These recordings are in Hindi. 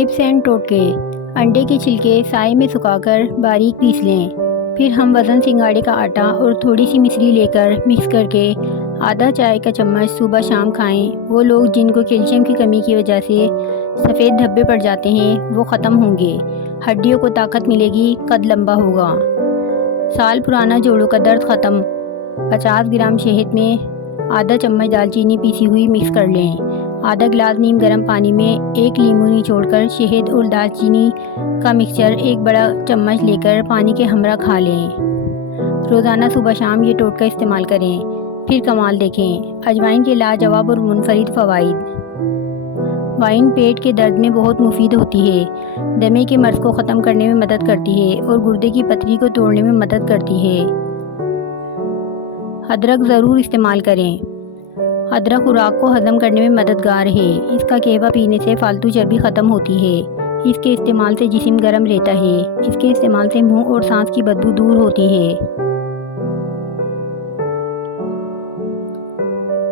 Tips and टोटके। अंडे के छिलके साए में सुखाकर बारीक पीस लें। फिर हम वज़न सिंगाड़े का आटा और थोड़ी सी मिश्री लेकर मिक्स करके आधा चाय का चम्मच सुबह शाम खाएं। वो लोग जिनको कैल्शियम की कमी की वजह से सफ़ेद धब्बे पड़ जाते हैं वो ख़त्म होंगे। हड्डियों को ताकत मिलेगी, कद लंबा होगा। साल पुराना जोड़ों का दर्द ख़त्म। 50 ग्राम शहद में आधा चम्मच दालचीनी पीसी हुई मिक्स कर लें। आधा गिलास नीम गर्म पानी में एक नींबू निचोड़कर शहद और दालचीनी का मिक्सचर एक बड़ा चम्मच लेकर पानी के हमरा खा लें। रोज़ाना सुबह शाम ये टोटका इस्तेमाल करें, फिर कमाल देखें। अजवाइन के लाजवाब और मुनफरिद फ़वाइद। वाइन पेट के दर्द में बहुत मुफीद होती है, दमे के मर्ज़ को ख़त्म करने में मदद करती है और गुर्दे की पथरी को तोड़ने में मदद करती है। अदरक ज़रूर इस्तेमाल करें। अदरक खुराक को हज़म करने में मददगार है। इसका कहवा पीने से फालतू चर्बी ख़त्म होती है। इसके इस्तेमाल से जिस्म गर्म रहता है। इसके इस्तेमाल से मुंह और सांस की बदबू दूर होती है।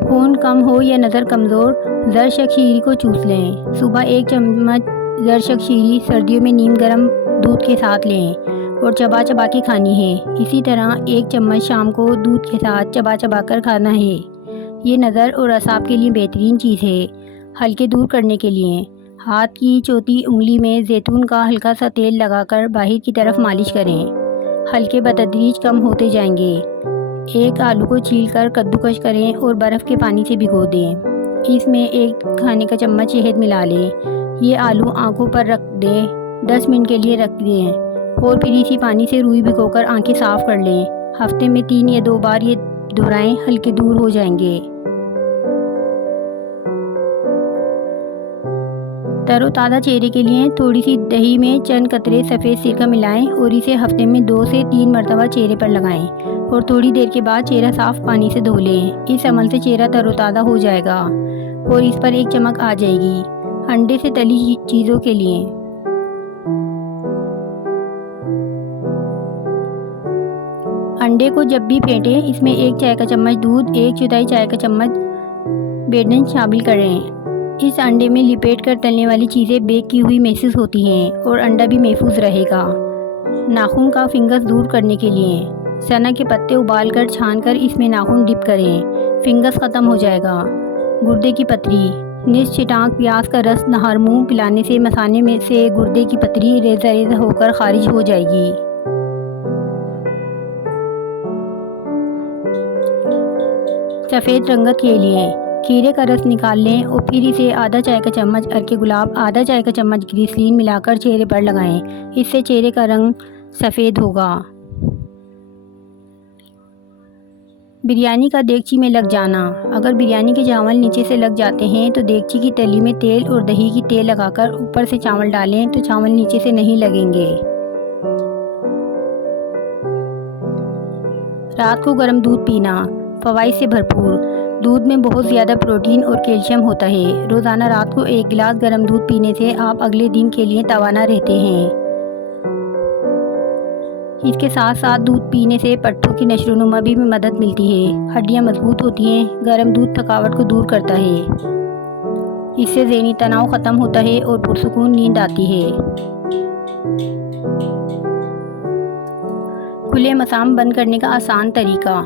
खून कम हो या नज़र कमज़ोर, ज़रशकशीरी को चूस लें। सुबह 1 चम्मच ज़रशकशीरी सर्दियों में नीम गर्म दूध के साथ लें और चबा चबा के खानी है। इसी तरह 1 चम्मच शाम को दूध के साथ चबा चबा कर खाना है। ये नज़र और असाब के लिए बेहतरीन चीज़ है। हल्के दूर करने के लिए हाथ की चौथी उंगली में जैतून का हल्का सा तेल लगाकर बाहर की तरफ मालिश करें। हल्के बतदरीज कम होते जाएंगे। एक आलू को छीलकर कद्दूकश करें और बर्फ़ के पानी से भिगो दें। इसमें 1 खाने का चम्मच शहद मिला लें। ये आलू आँखों पर रख दें, 10 मिनट के लिए रख दें और फिर इसी पानी से रुई भिगोकर आँखें साफ़ कर लें। हफ्ते में 3 या 2 बार ये दोहराएं, हल्के दूर हो जाएंगे। तरोताज़ा चेहरे के लिए थोड़ी सी दही में चंद कतरे सफ़ेद सिरका मिलाएं और इसे हफ्ते में 2 से 3 मरतबा चेहरे पर लगाएं और थोड़ी देर के बाद चेहरा साफ़ पानी से धो लें। इस अमल से चेहरा तरोताज़ा हो जाएगा और इस पर एक चमक आ जाएगी। अंडे से तली चीज़ों के लिए अंडे को जब भी फेंटें इसमें 1 चाय का चम्मच दूध, 1/4 चाय का चम्मच बेसन शामिल करें। इस अंडे में लिपेट कर तलने वाली चीज़ें बेक की हुई महसूस होती हैं और अंडा भी महफूज रहेगा। नाखून का फिंगस दूर करने के लिए सना के पत्ते उबालकर छानकर इसमें नाखून डिप करें, फिंगस ख़त्म हो जाएगा। गुर्दे की पथरी, निस छिटांक प्याज का रस नहर मुँह पिलाने से मसाने में से गुर्दे की पथरी रेजा रेजा होकर खारिज हो जाएगी। सफ़ेद रंगत के लिए खीरे का रस निकाल लें और फिर इसे आधा चाय का चम्मच अर्के गुलाब, आधा चाय का चम्मच ग्रीसलीन मिलाकर चेहरे पर लगाएं। इससे चेहरे का रंग सफ़ेद होगा। बिरयानी का देगची में लग जाना। अगर बिरयानी के चावल नीचे से लग जाते हैं तो देगची की तली में तेल और दही की तेल लगाकर ऊपर से चावल डालें तो चावल नीचे से नहीं लगेंगे। रात को गर्म दूध पीना। फ़वाइद से भरपूर। दूध में बहुत ज़्यादा प्रोटीन और कैल्शियम होता है। रोज़ाना रात को 1 गिलास गर्म दूध पीने से आप अगले दिन के लिए तवाना रहते हैं। इसके साथ साथ दूध पीने से पट्टों की नशोनुमा भी में मदद मिलती है। हड्डियां मजबूत होती हैं। गर्म दूध थकावट को दूर करता है। इससे ज़हनी तनाव ख़त्म होता है और पुरसुकून नींद आती है। खुले मसाम बंद करने का आसान तरीका।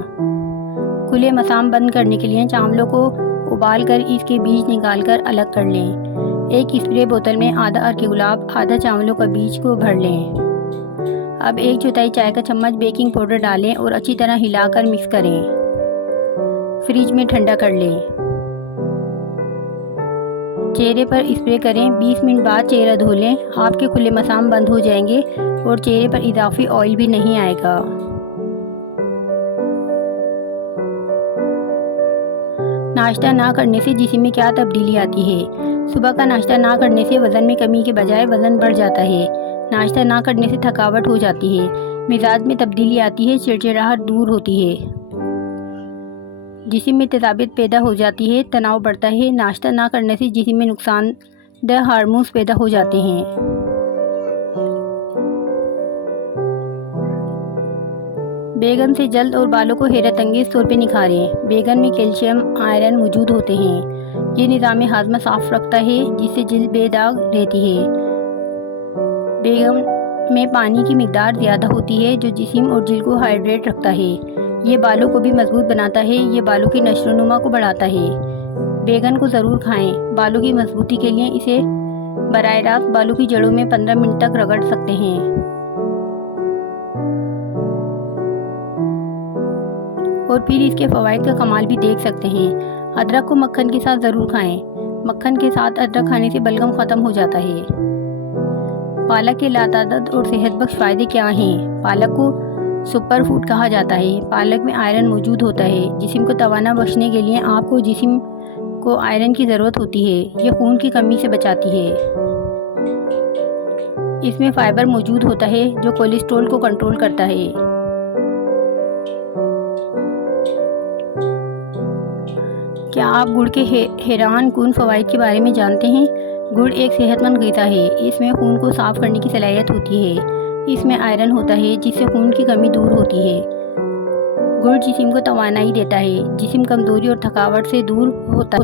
खुले मसाम बंद करने के लिए चावलों को उबालकर इसके बीज निकालकर अलग कर लें। एक स्प्रे बोतल में आधा अर्के गुलाब, आधा चावलों का बीज को भर लें। अब 1/4 चाय का चम्मच बेकिंग पाउडर डालें और अच्छी तरह हिलाकर मिक्स करें। फ्रिज में ठंडा कर लें। चेहरे पर स्प्रे करें। 20 मिनट बाद चेहरा धो लें। आपके खुले मसाम बंद हो जाएंगे और चेहरे पर इजाफी ऑयल भी नहीं आएगा। नाश्ता ना करने से जिस्म में क्या तब्दीली आती है। सुबह का नाश्ता ना करने से वज़न में कमी के बजाय वज़न बढ़ जाता है। नाश्ता ना करने से थकावट हो जाती है, मिजाज में तब्दीली आती है, चिड़चिड़ाहट दूर होती है, जिस्म में तेज़ाबियत पैदा हो जाती है, तनाव बढ़ता है। नाश्ता ना करने से जिस्म में नुकसानदेह हार्मोन्स पैदा हो जाते हैं। बैगन से जल्द और बालों को हैरत अंगेज़ तौर पर निखारें। बैगन में कैल्शियम, आयरन मौजूद होते हैं। ये निज़ाम हाज़मा साफ़ रखता है जिससे जल्द बेदाग रहती है। बैगन में पानी की मिकदार ज़्यादा होती है जो जिस्म और जिल्द को हाइड्रेट रखता है। ये बालों को भी मजबूत बनाता है। ये बालों की नशोनुमा को बढ़ाता है। बैगन को ज़रूर खाएं। बालों की मजबूती के लिए इसे बराह रास्त बालों की जड़ों में 15 मिनट तक रगड़ सकते हैं। और फिर इसके फ़वाइद का कमाल भी देख सकते हैं। अदरक को मक्खन के साथ ज़रूर खाएं। मक्खन के साथ अदरक खाने से बलगम ख़त्म हो जाता है। पालक के लातादाद और सेहतबख्श फ़ायदे क्या हैं? पालक को सुपर फूड कहा जाता है। पालक में आयरन मौजूद होता है। जिस्म को तवाना बख्शने के लिए आपको जिस्म को आयरन की ज़रूरत होती है। यह खून की कमी से बचाती है। इसमें फ़ाइबर मौजूद होता है जो कोलेस्ट्रॉल को कंट्रोल करता है। क्या आप गुड़ के हैरान कुन फ़वाइद के बारे में जानते हैं? गुड़ एक सेहतमंद ग़िज़ा है। इसमें खून को साफ़ करने की सलाहियत होती है। इसमें आयरन होता है जिससे खून की कमी दूर होती है। गुड़ जिस्म को तवानाई देता है। जिस्म कमज़ोरी और थकावट से दूर होता है।